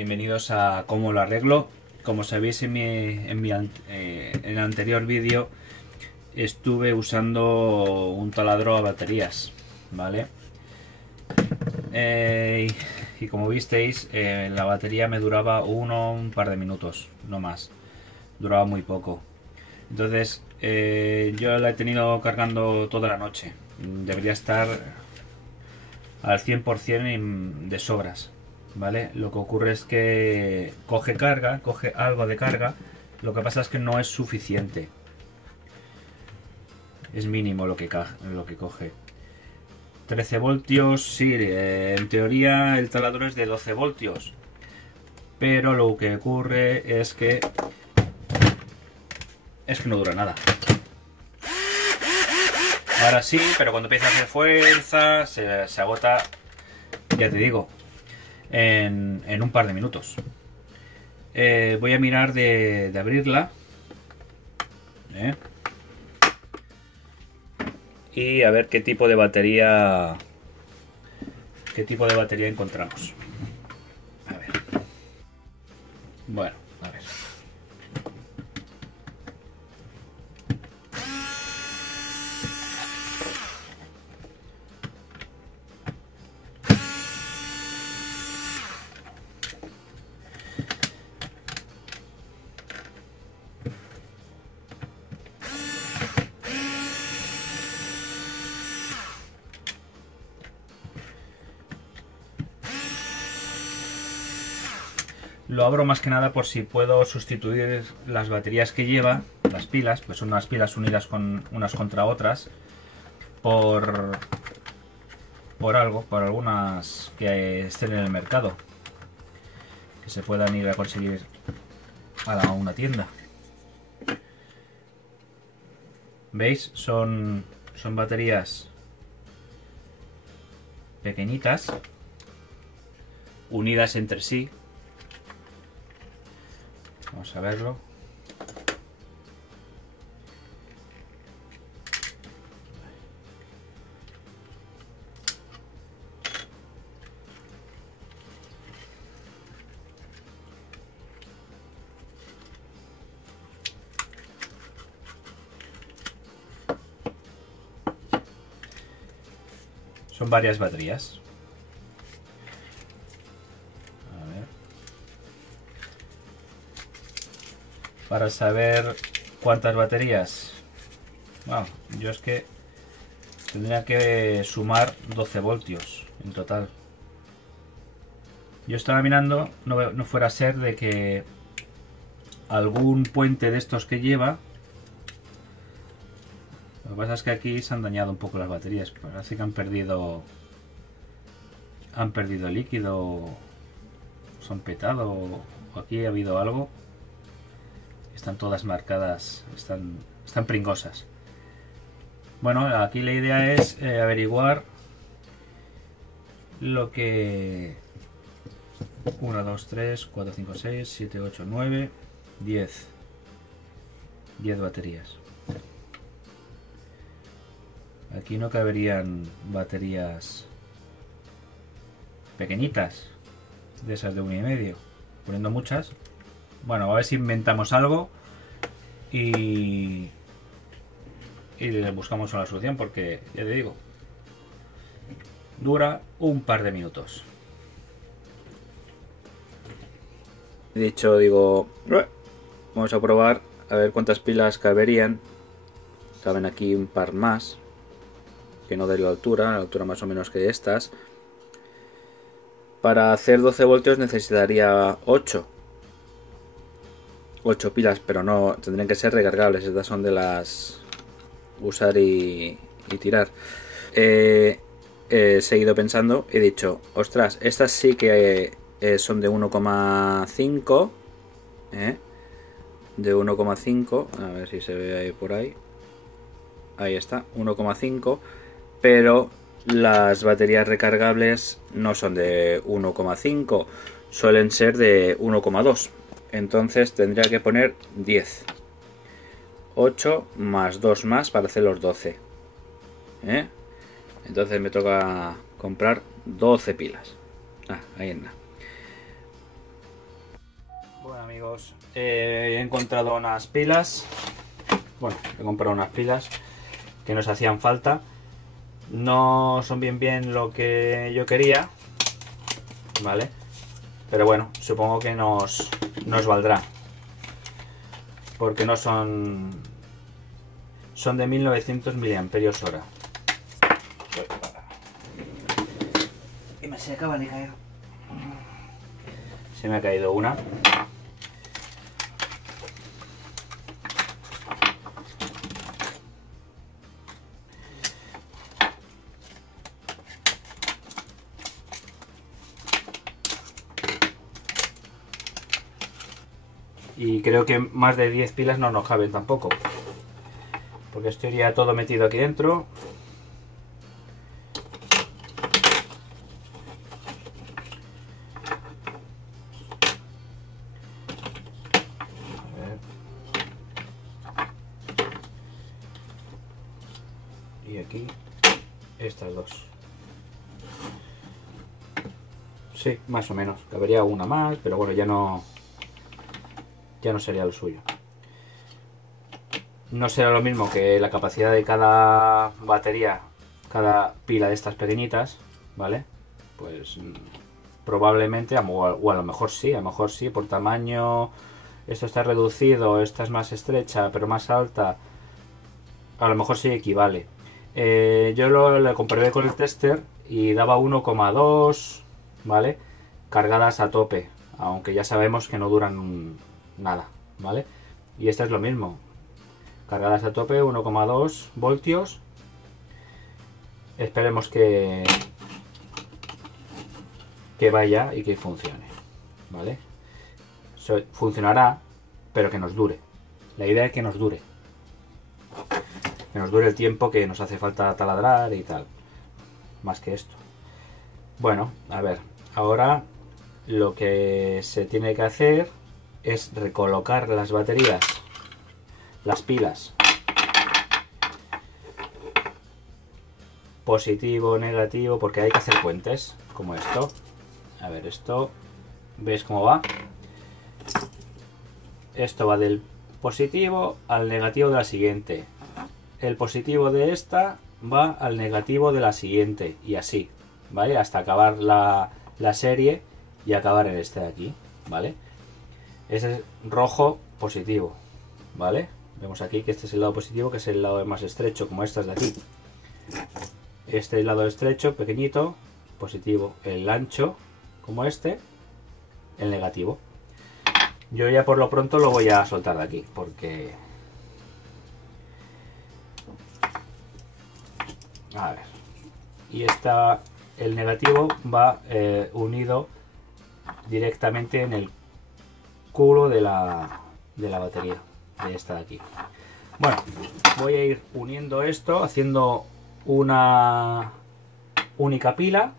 bienvenidos a cómo lo arreglo. Como sabéis, en el anterior vídeo estuve usando un taladro a baterías, ¿vale? Y como visteis, la batería me duraba un par de minutos, no más, duraba muy poco. Entonces yo la he tenido cargando toda la noche, debería estar al 100% de sobras, ¿vale? Lo que ocurre es que coge algo de carga, lo que pasa es que no es suficiente, es mínimo lo que coge. 13 voltios, sí, en teoría el taladro es de 12 voltios, pero lo que ocurre es que no dura nada. Ahora sí, pero cuando empieza a hacer fuerza se agota, ya te digo, en un par de minutos. Voy a mirar de abrirla y a ver qué tipo de batería encontramos. A ver. Bueno, a ver. Lo abro más que nada por si puedo sustituir las baterías que lleva, las pilas, pues son unas pilas unidas unas contra otras, por algunas que estén en el mercado, que se puedan ir a conseguir a una tienda. ¿Veis? Son baterías pequeñitas, unidas entre sí. Vamos a verlo. Son varias baterías. Para saber cuántas baterías, bueno, yo es que tendría que sumar 12 voltios en total. Yo estaba mirando, no fuera a ser de que algún puente de estos que lleva, lo que pasa es que aquí se han dañado un poco las baterías, parece que han perdido líquido, se han petado, o aquí ha habido algo. Están todas marcadas, están pringosas. Bueno, aquí la idea es averiguar lo que... 1, 2, 3, 4, 5, 6, 7, 8, 9, 10 baterías. Aquí no caberían baterías pequeñitas, de esas de 1,5, poniendo muchas. Bueno, a ver si inventamos algo y le buscamos una solución, porque ya te digo, dura un par de minutos. De hecho, digo, vamos a probar a ver cuántas pilas caberían. Caben aquí un par más, que no de la altura más o menos que estas. Para hacer 12 voltios necesitaría 8 pilas, pero no, tendrían que ser recargables. Estas son de las usar y tirar. He seguido pensando, he dicho, ostras, estas sí que son de 1,5, de 1,5, a ver si se ve ahí por ahí. Ahí está, 1,5, pero las baterías recargables no son de 1,5, suelen ser de 1,2. Entonces tendría que poner 10. 8 más 2 más para hacer los 12. Entonces me toca comprar 12 pilas. Ahí anda. amigos, he encontrado unas pilas. Bueno, he comprado unas pilas que nos hacían falta. No son bien lo que yo quería, ¿vale? Pero bueno, supongo que nos valdrá. Porque no son... Son de 1900 mAh. Y me se acaban de caer. Se me ha caído una. Y creo que más de 10 pilas no nos caben tampoco. Porque esto iría todo metido aquí dentro. A ver. Y aquí estas dos. Sí, más o menos. Cabería una más, pero bueno, ya no sería lo suyo. No será lo mismo que la capacidad de cada batería, cada pila de estas pequeñitas, ¿vale? Pues probablemente, o a lo mejor sí, por tamaño, esto está reducido, esta es más estrecha, pero más alta, a lo mejor sí equivale. Yo lo comprobé con el tester y daba 1,2, ¿vale? Cargadas a tope, aunque ya sabemos que no duran nada, ¿vale? Y esta es lo mismo. Cargadas a tope, 1,2 voltios. Esperemos que vaya y que funcione, ¿vale? Funcionará, pero que nos dure. La idea es que nos dure. Que nos dure el tiempo que nos hace falta taladrar y tal. Más que esto. Bueno, a ver. Ahora lo que se tiene que hacer es recolocar las baterías, las pilas, positivo, negativo, porque hay que hacer puentes como esto. A ver, esto, ¿veis cómo va? Esto va del positivo al negativo de la siguiente. El positivo de esta va al negativo de la siguiente y así, ¿vale? Hasta acabar la serie y acabar en este de aquí, ¿vale? Ese es rojo positivo, ¿vale? Vemos aquí que este es el lado positivo, que es el lado más estrecho, como estas de aquí. Este es el lado estrecho, pequeñito, positivo. El ancho, como este, el negativo. Yo ya por lo pronto lo voy a soltar de aquí, porque... A ver. Y el negativo va unido directamente en el culo de la batería, de esta de aquí. Bueno, voy a ir uniendo esto, haciendo una única pila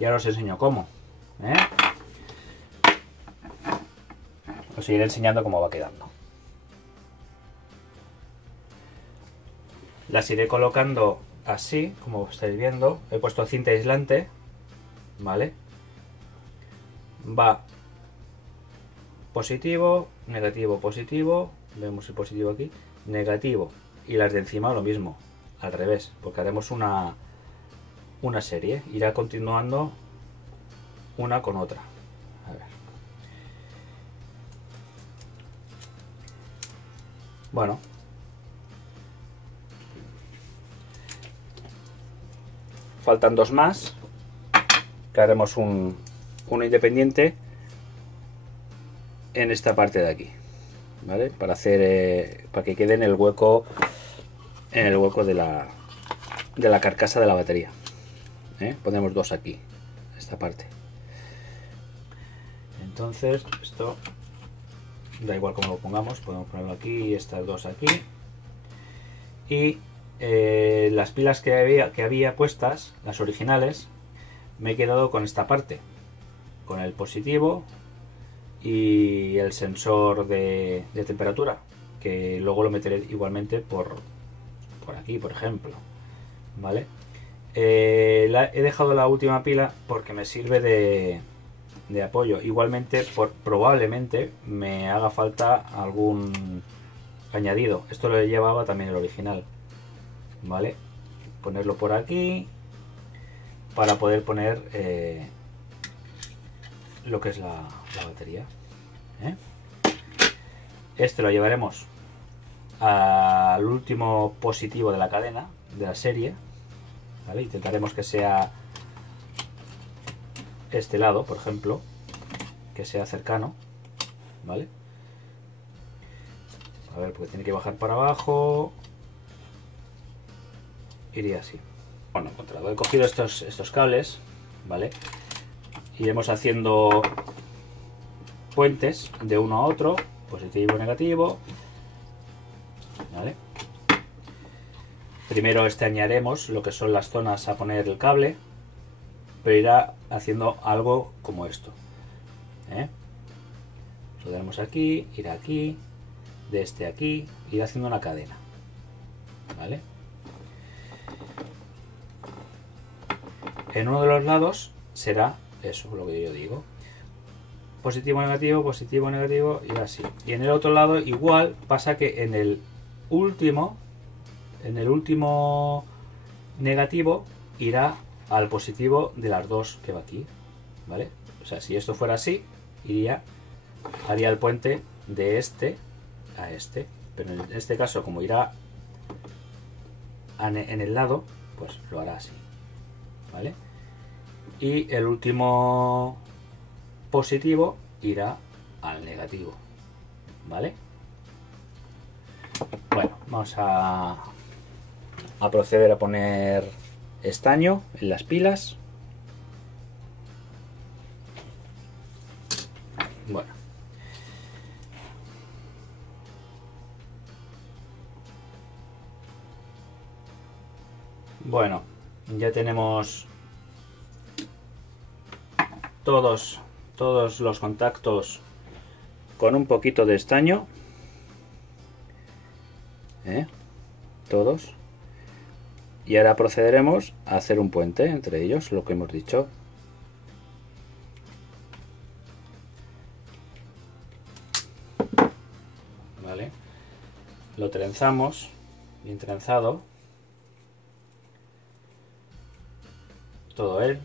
y ahora os enseño cómo, ¿eh? Os iré enseñando cómo va quedando. Las iré colocando así, como estáis viendo. He puesto cinta aislante, ¿vale? Va positivo, negativo, positivo. Vemos el positivo aquí, negativo. Y las de encima lo mismo, al revés, porque haremos una serie. Irá continuando una con otra. A ver. Bueno. Faltan dos más, que haremos uno independiente en esta parte de aquí, ¿vale? Para hacer para que quede en el hueco de la carcasa de la batería, ¿eh? Ponemos dos aquí, esta parte. Entonces esto da igual cómo lo pongamos, podemos ponerlo aquí y estas dos aquí. Y las pilas que había puestas, las originales, me he quedado con esta parte, con el positivo y el sensor de temperatura, que luego lo meteré igualmente por aquí, por ejemplo, ¿vale? He dejado la última pila porque me sirve de apoyo. Igualmente, probablemente me haga falta algún añadido. Esto lo llevaba también el original, ¿vale? Ponerlo por aquí para poder poner lo que es la batería, ¿eh? Este lo llevaremos al último positivo de la cadena de la serie, ¿vale? Intentaremos que sea este lado, por ejemplo, que sea cercano, ¿vale? A ver, porque tiene que bajar para abajo. Iría así. Bueno, encontrado. He cogido estos cables, ¿vale? Iremos haciendo puentes de uno a otro, positivo, negativo, ¿vale? Primero estañaremos lo que son las zonas a poner el cable, pero irá haciendo algo como esto, ¿eh? Lo tenemos aquí, irá aquí, de este aquí, irá haciendo una cadena, ¿vale? En uno de los lados será eso, lo que yo digo. Positivo, negativo, y así. Y en el otro lado igual, pasa que en el último negativo irá al positivo de las dos que va aquí, ¿vale? O sea, si esto fuera así, haría el puente de este a este. Pero en este caso, como irá en el lado, pues lo hará así, ¿vale? Y el último positivo irá al negativo, ¿vale? Bueno, vamos a proceder a poner estaño en las pilas. Bueno, ya tenemos todos los contactos con un poquito de estaño, todos, y ahora procederemos a hacer un puente entre ellos, lo que hemos dicho. Vale, lo trenzamos, bien trenzado, todo él.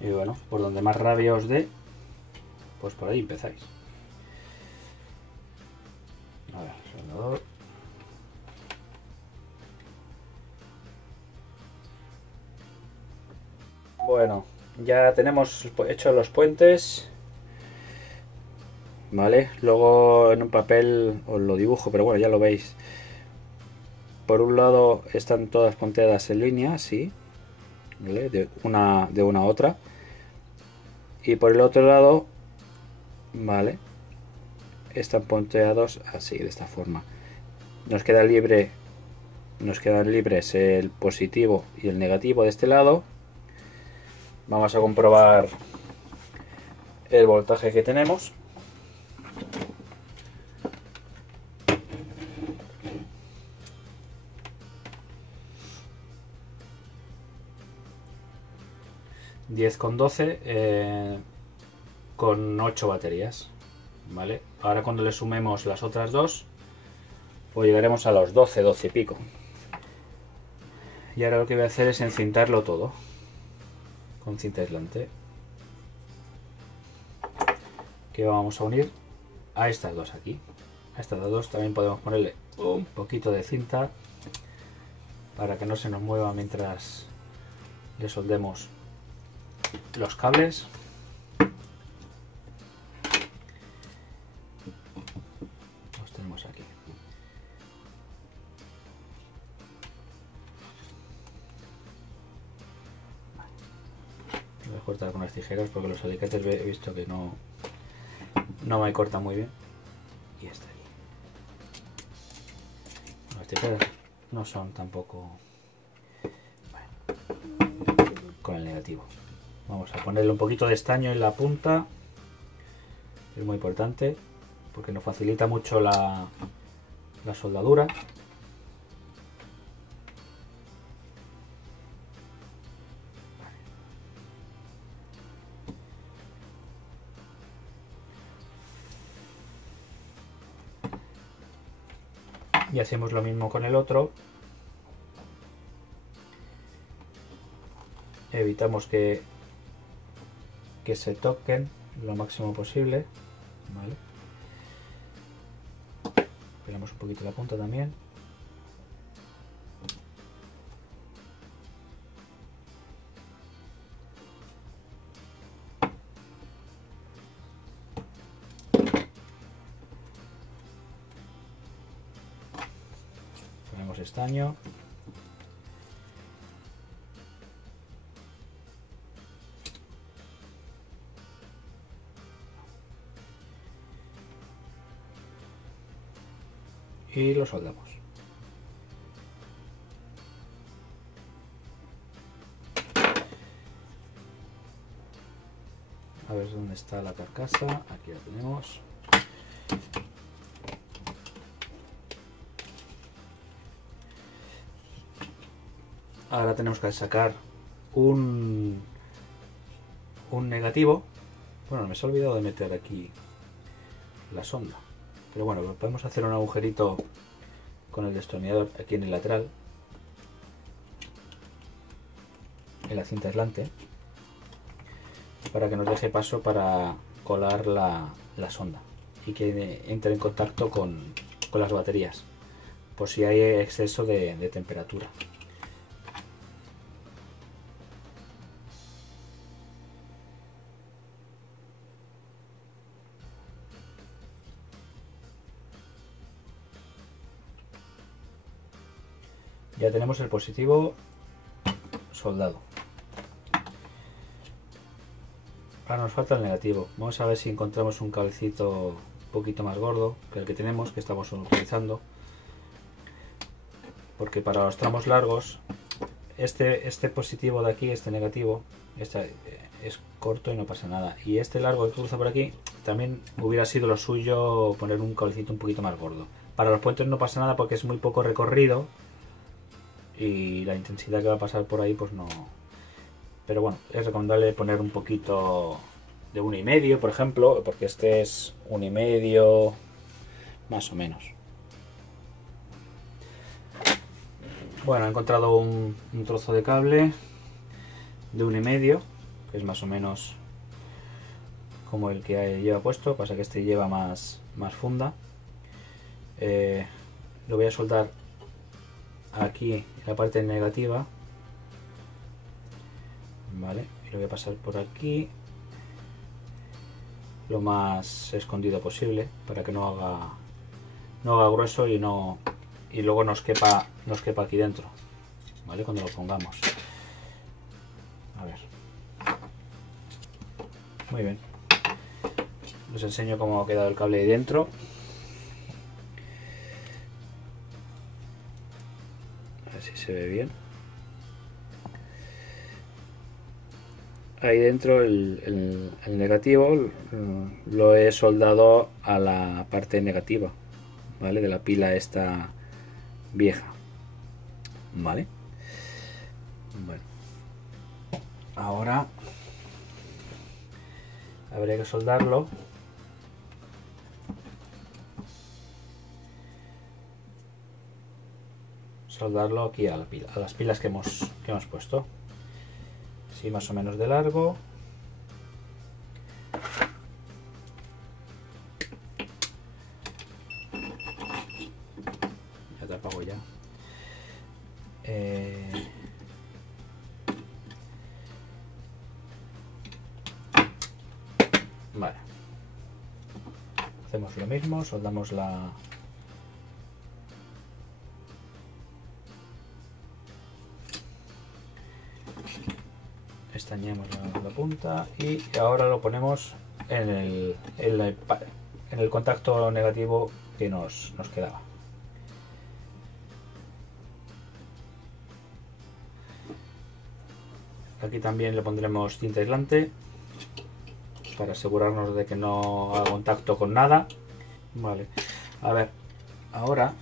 Y bueno, por donde más rabia os dé, pues por ahí empezáis. A ver, soldador. Bueno, ya tenemos hecho los puentes, ¿vale? Luego en un papel os lo dibujo, pero bueno, ya lo veis. Por un lado están todas punteadas en línea, así, ¿vale? De una a otra. Y por el otro lado, ¿vale? Están punteados así, de esta forma. Nos quedan libres el positivo y el negativo de este lado. Vamos a comprobar el voltaje que tenemos. Con 12 con 8 baterías, ¿vale? Ahora cuando le sumemos las otras dos, pues llegaremos a los 12 y pico. Y ahora lo que voy a hacer es encintarlo todo con cinta aislante, que vamos a unir a estas dos aquí. A estas dos también podemos ponerle un poquito de cinta para que no se nos mueva mientras le soldemos los cables. Los tenemos aquí. Voy a cortar con las tijeras porque los alicates he visto que no me cortan muy bien. Y este aquí. Las tijeras no son tampoco. Bueno, con el negativo. Vamos a ponerle un poquito de estaño en la punta. Es muy importante porque nos facilita mucho la soldadura. Y hacemos lo mismo con el otro. Evitamos que se toquen lo máximo posible. Vale. Pelamos un poquito la punta también. Ponemos estaño. Y lo soldamos. A ver dónde está la carcasa. Aquí la tenemos. Ahora tenemos que sacar un negativo. Bueno, me he olvidado de meter aquí la sonda. Pero bueno, podemos hacer un agujerito con el destornillador aquí en el lateral, en la cinta aislante, para que nos deje paso para colar la sonda y que entre en contacto con las baterías, por si hay exceso de temperatura. Ya tenemos el positivo soldado. Ahora nos falta el negativo. Vamos a ver si encontramos un cablecito un poquito más gordo que el que tenemos, que estamos utilizando. Porque para los tramos largos, este positivo de aquí, este negativo, es corto y no pasa nada. Y este largo que cruza por aquí, también hubiera sido lo suyo poner un cablecito un poquito más gordo. Para los puentes no pasa nada porque es muy poco recorrido. Y la intensidad que va a pasar por ahí pues no, pero bueno, es recomendable poner un poquito de 1,5, por ejemplo, porque este es 1,5 más o menos. Bueno, he encontrado un trozo de cable de 1,5, que es más o menos como el que lleva puesto, pasa que este lleva más funda. Lo voy a soldar aquí en la parte negativa, vale, y lo voy a pasar por aquí lo más escondido posible para que no haga grueso y luego nos quepa aquí dentro, vale, cuando lo pongamos. A ver, muy bien, os enseño cómo ha quedado el cable ahí dentro. Si se ve bien. Ahí dentro el negativo lo he soldado a la parte negativa, ¿vale? De la pila esta vieja, ¿vale? Bueno, ahora habría que soldarlo aquí a las pilas que hemos puesto. Así más o menos de largo. Ya te apago ya. Vale. Hacemos lo mismo, soldamos estañamos la punta y ahora lo ponemos en el contacto negativo que nos quedaba. Aquí también le pondremos cinta aislante para asegurarnos de que no haga contacto con nada. Vale, a ver, ahora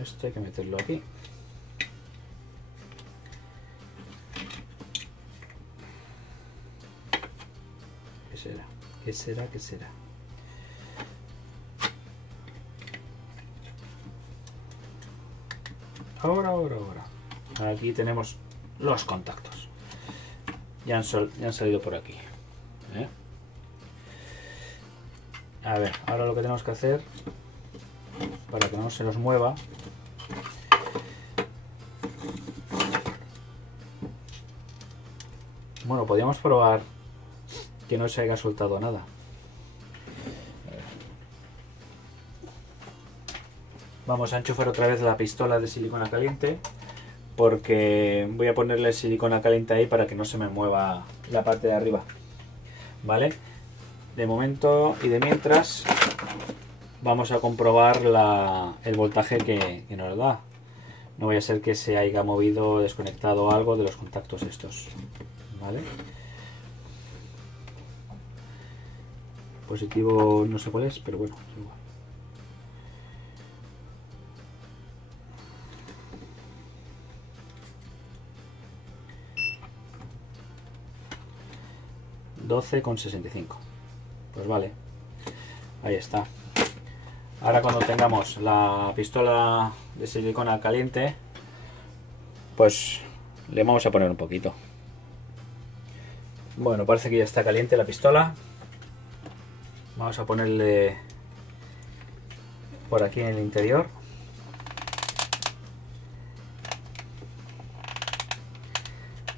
esto hay que meterlo aquí. será? ¿Qué será? ¿Qué será? Ahora. Aquí tenemos los contactos. Ya han salido por aquí. ¿Eh? A ver, ahora lo que tenemos que hacer, para que no se nos mueva, bueno, podríamos probar que no se haya soltado nada. Vamos a enchufar otra vez la pistola de silicona caliente, porque voy a ponerle silicona caliente ahí para que no se me mueva la parte de arriba. ¿Vale? De momento y de mientras vamos a comprobar el voltaje que nos da. No vaya a ser que se haya movido, desconectado algo de los contactos estos. ¿Vale? Positivo no sé cuál es, pero bueno, es igual. 12,65. Pues vale, ahí está. Ahora cuando tengamos la pistola de silicona caliente, pues le vamos a poner un poquito. Bueno, parece que ya está caliente la pistola. Vamos a ponerle por aquí en el interior.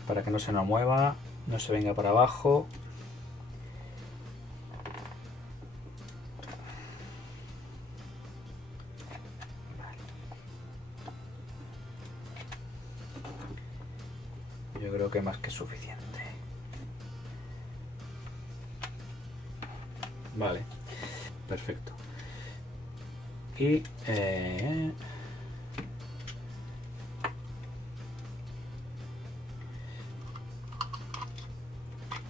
Para que no se nos mueva, no se venga para abajo. Yo creo que más que suficiente. Vale, perfecto. Y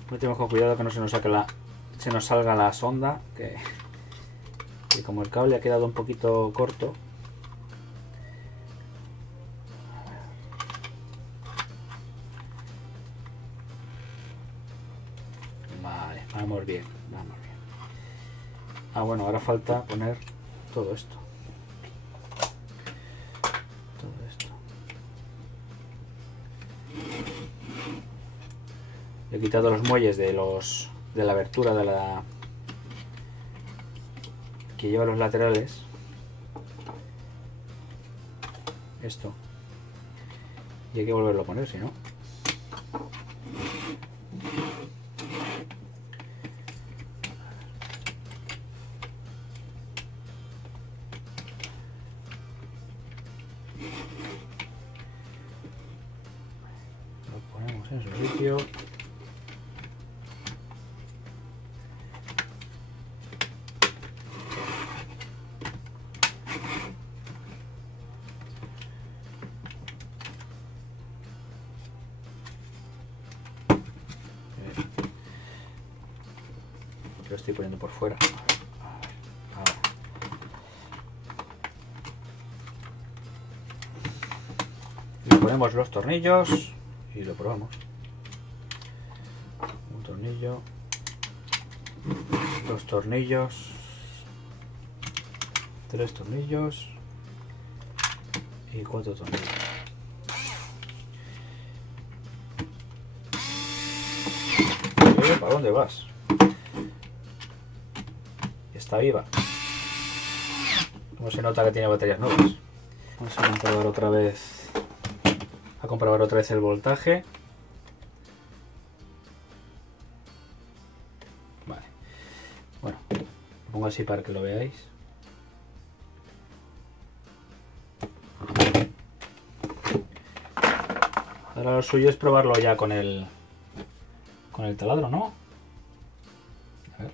metemos con cuidado que no se nos salga la sonda, que como el cable ha quedado un poquito corto. Vale, vamos bien. Ah, bueno, ahora falta poner todo esto. He quitado los muelles de la abertura que lleva los laterales. Esto. Y hay que volverlo a poner, si no. Lo ponemos en su sitio. Lo estoy poniendo por fuera. Ahora. Le ponemos los tornillos y lo probamos. Un tornillo, dos tornillos, tres tornillos y cuatro tornillos. ¿Para dónde vas? Está viva. Como se nota que tiene baterías nuevas. Vamos a comprobar otra vez el voltaje. Vale. Bueno, lo pongo así para que lo veáis. Ahora lo suyo es probarlo ya con el taladro, ¿no? A ver.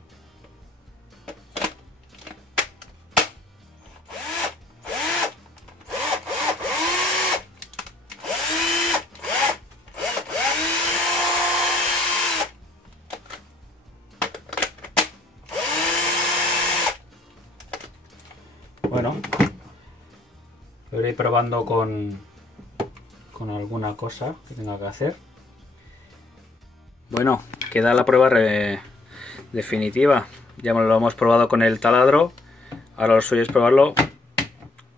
Bueno, lo iré probando con alguna cosa que tenga que hacer. Bueno, queda la prueba definitiva. Ya lo hemos probado con el taladro, ahora lo suyo es probarlo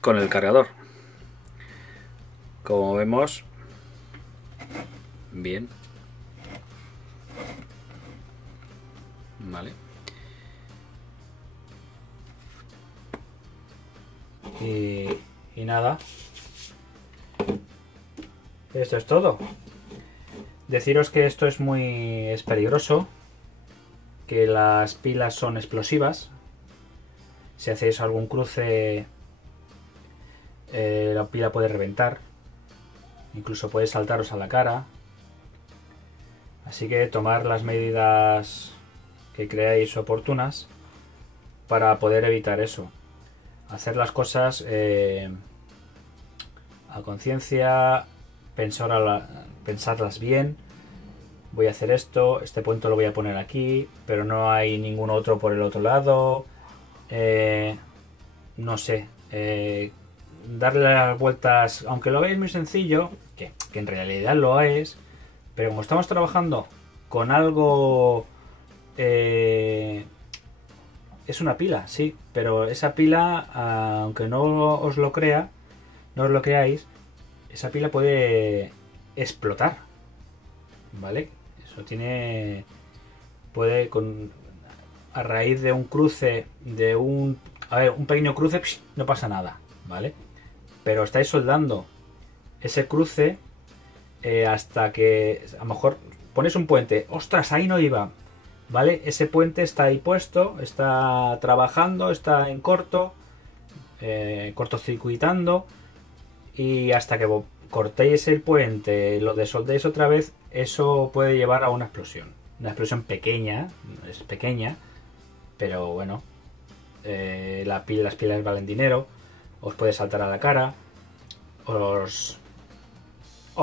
con el cargador. Como vemos, bien. Vale. Y nada. Esto es todo. Deciros que esto es peligroso, que las pilas son explosivas. Si hacéis algún cruce, la pila puede reventar, incluso puede saltaros a la cara. Así que tomar las medidas que creáis oportunas para poder evitar eso. Hacer las cosas a conciencia, pensarlas bien. Voy a hacer esto, este puente lo voy a poner aquí, pero no hay ningún otro por el otro lado. No sé, darle las vueltas, aunque lo veáis muy sencillo, que en realidad lo es, pero como estamos trabajando con algo, es una pila, sí, pero esa pila, aunque no os lo creáis, esa pila puede explotar, ¿vale? Eso puede a raíz de un cruce, un pequeño cruce, no pasa nada, ¿vale? Pero estáis soldando ese cruce hasta que a lo mejor ponéis un puente, ostras, ahí no iba, ¿vale? Ese puente está ahí puesto, está trabajando, está en cortocircuitando, y hasta que cortéis el puente, lo desoldéis otra vez, eso puede llevar a una explosión. Una explosión pequeña, es pequeña, pero bueno, las pilas valen dinero, os puede saltar a la cara, os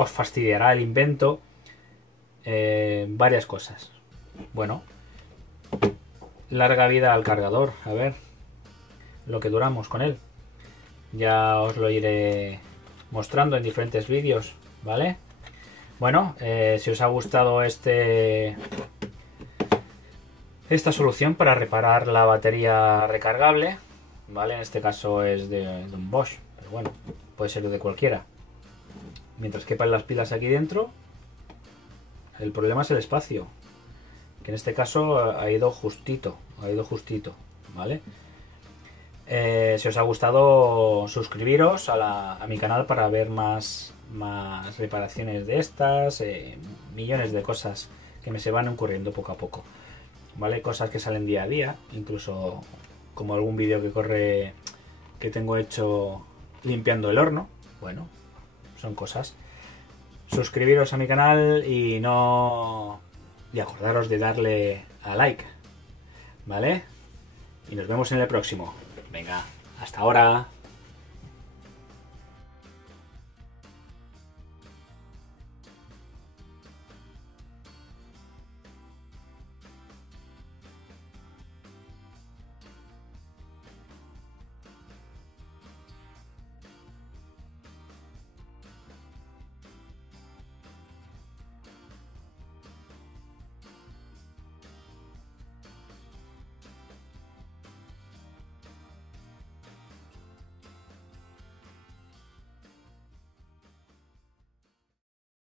fastidiará el invento, varias cosas. Bueno, larga vida al cargador, a ver lo que duramos con él. Ya os lo iré mostrando en diferentes vídeos, ¿vale? Bueno, si os ha gustado esta solución para reparar la batería recargable, ¿vale? En este caso es de un Bosch, pero bueno, puede ser de cualquiera. Mientras quepan las pilas aquí dentro, el problema es el espacio, que en este caso ha ido justito, ¿vale? Si os ha gustado, suscribiros a mi canal para ver más reparaciones de estas, millones de cosas que me se van ocurriendo poco a poco, ¿vale? Cosas que salen día a día, incluso como algún vídeo que tengo hecho limpiando el horno. Bueno, son cosas. Suscribiros a mi canal y acordaros de darle a like, ¿vale? Y nos vemos en el próximo. Venga, hasta ahora.